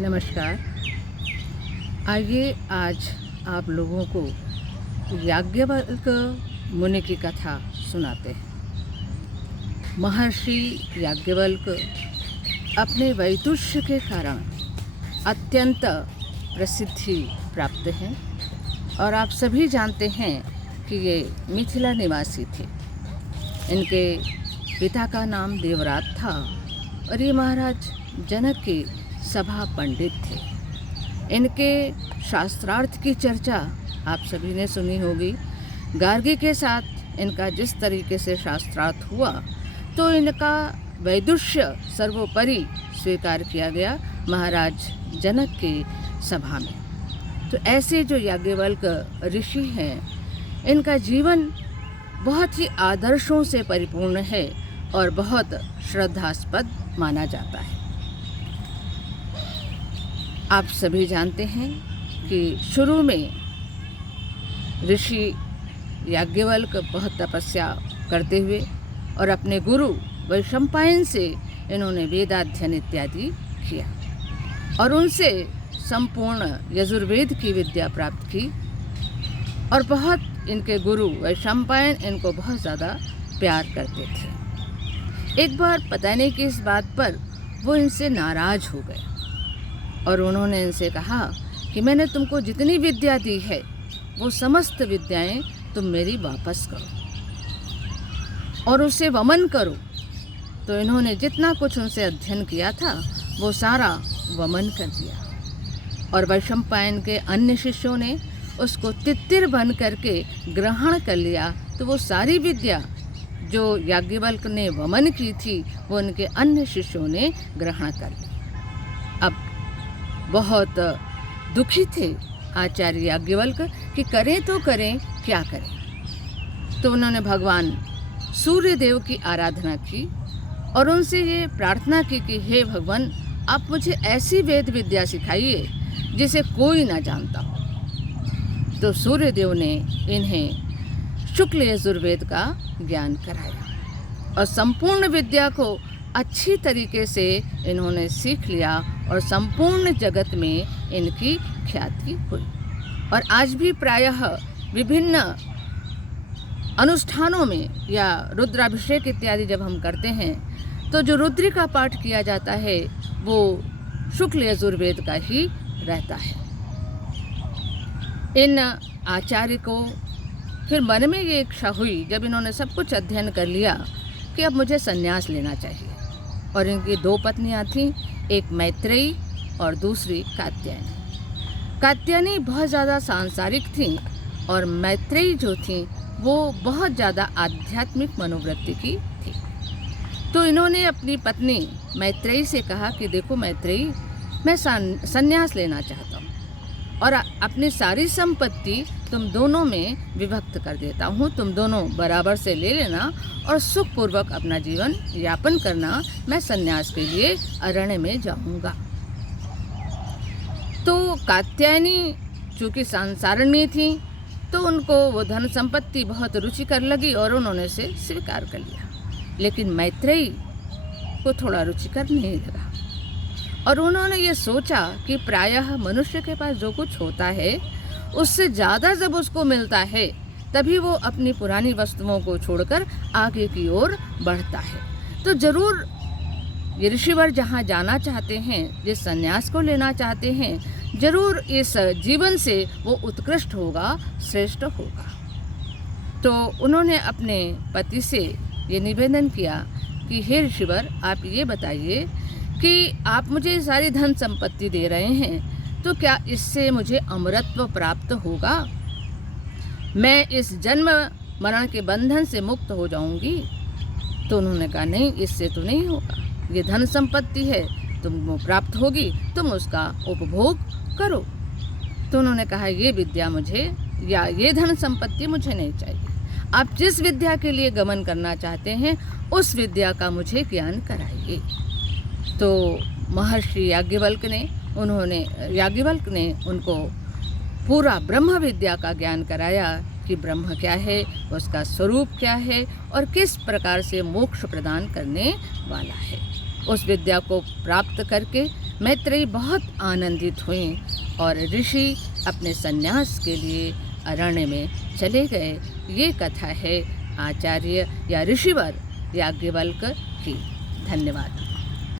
नमस्कार। आइए आज आप लोगों को याज्ञवल्क मुनि की कथा सुनाते हैं। महर्षि याज्ञवल्क अपने वैदुष्य के कारण अत्यंत प्रसिद्धि प्राप्त हैं और आप सभी जानते हैं कि ये मिथिला निवासी थे। इनके पिता का नाम देवरात था और ये महाराज जनक के सभा पंडित थे। इनके शास्त्रार्थ की चर्चा आप सभी ने सुनी होगी। गार्गी के साथ इनका जिस तरीके से शास्त्रार्थ हुआ तो इनका वैदुष्य सर्वोपरि स्वीकार किया गया महाराज जनक की सभा में। तो ऐसे जो याज्ञवल्क ऋषि हैं, इनका जीवन बहुत ही आदर्शों से परिपूर्ण है और बहुत श्रद्धास्पद माना जाता है। आप सभी जानते हैं कि शुरू में ऋषि याज्ञवल्क बहुत तपस्या करते हुए और अपने गुरु वैशंपायन से इन्होंने वेदाध्ययन इत्यादि किया और उनसे संपूर्ण यजुर्वेद की विद्या प्राप्त की। और बहुत इनके गुरु वैशंपायन इनको बहुत ज़्यादा प्यार करते थे। एक बार पता नहीं कि इस बात पर वो इनसे नाराज़ हो गए और उन्होंने इनसे कहा कि मैंने तुमको जितनी विद्या दी है वो समस्त विद्याएं तुम मेरी वापस करो और उसे वमन करो। तो इन्होंने जितना कुछ उनसे अध्ययन किया था वो सारा वमन कर दिया और वैशंपायन के अन्य शिष्यों ने उसको तित्तिर बन करके ग्रहण कर लिया। तो वो सारी विद्या जो याज्ञवल्क ने वमन की थी वो उनके अन्य शिष्यों ने ग्रहण कर ली। अब बहुत दुखी थे आचार्य याज्ञवल्क कि करें तो करें क्या करें। तो उन्होंने भगवान सूर्य देव की आराधना की और उनसे ये प्रार्थना की कि हे भगवान, आप मुझे ऐसी वेद विद्या सिखाइए जिसे कोई ना जानता हो। तो सूर्य देव ने इन्हें शुक्ल यजुर्वेद का ज्ञान कराया और संपूर्ण विद्या को अच्छी तरीके से इन्होंने सीख लिया और संपूर्ण जगत में इनकी ख्याति हुई। और आज भी प्रायः विभिन्न अनुष्ठानों में या रुद्राभिषेक इत्यादि जब हम करते हैं तो जो रुद्र का पाठ किया जाता है वो शुक्ल यजुर्वेद का ही रहता है। इन आचार्य को फिर मन में ये इच्छा हुई जब इन्होंने सब कुछ अध्ययन कर लिया कि अब मुझे संन्यास लेना चाहिए। और इनकी दो पत्नियां थीं, एक मैत्रेयी और दूसरी कात्यायनी। कात्यायनी बहुत ज़्यादा सांसारिक थीं और मैत्रेयी जो थीं वो बहुत ज़्यादा आध्यात्मिक मनोवृत्ति की थी। तो इन्होंने अपनी पत्नी मैत्रेयी से कहा कि देखो मैत्रेयी, मैं संन्यास लेना चाहता हूँ और अपनी सारी संपत्ति तुम दोनों में विभक्त कर देता हूँ, तुम दोनों बराबर से ले लेना और सुखपूर्वक अपना जीवन यापन करना। मैं संन्यास के लिए अरण्य में जाऊँगा। तो कात्यायनी चूँकि संसारणी थी तो उनको वो धन संपत्ति बहुत रुचिकर लगी और उन्होंने से स्वीकार कर लिया। लेकिन मैत्रेयी को थोड़ा रुचिकर नहीं लगा और उन्होंने ये सोचा कि प्रायः मनुष्य के पास जो कुछ होता है उससे ज़्यादा जब उसको मिलता है तभी वो अपनी पुरानी वस्तुओं को छोड़कर आगे की ओर बढ़ता है। तो ज़रूर ये ऋषिवर जहाँ जाना चाहते हैं, जिस संन्यास को लेना चाहते हैं, ज़रूर इस जीवन से वो उत्कृष्ट होगा, श्रेष्ठ होगा। तो उन्होंने अपने पति से ये निवेदन किया कि हे ऋषिवर, आप ये बताइए कि आप मुझे सारी धन संपत्ति दे रहे हैं तो क्या इससे मुझे अमरत्व प्राप्त होगा? मैं इस जन्म मरण के बंधन से मुक्त हो जाऊंगी? तो उन्होंने कहा नहीं, इससे तो नहीं होगा। ये धन संपत्ति है, तुमको प्राप्त होगी, तुम उसका उपभोग करो। तो उन्होंने कहा ये विद्या मुझे या ये धन संपत्ति मुझे नहीं चाहिए। आप जिस विद्या के लिए गमन करना चाहते हैं उस विद्या का मुझे ज्ञान कराइए। तो महर्षि याज्ञवल्क ने उनको पूरा ब्रह्म विद्या का ज्ञान कराया कि ब्रह्म क्या है, उसका स्वरूप क्या है और किस प्रकार से मोक्ष प्रदान करने वाला है। उस विद्या को प्राप्त करके मैत्रेयी बहुत आनंदित हुई और ऋषि अपने संन्यास के लिए अरण्य में चले गए। ये कथा है आचार्य या ऋषिवर याज्ञवल्क्य की। धन्यवाद।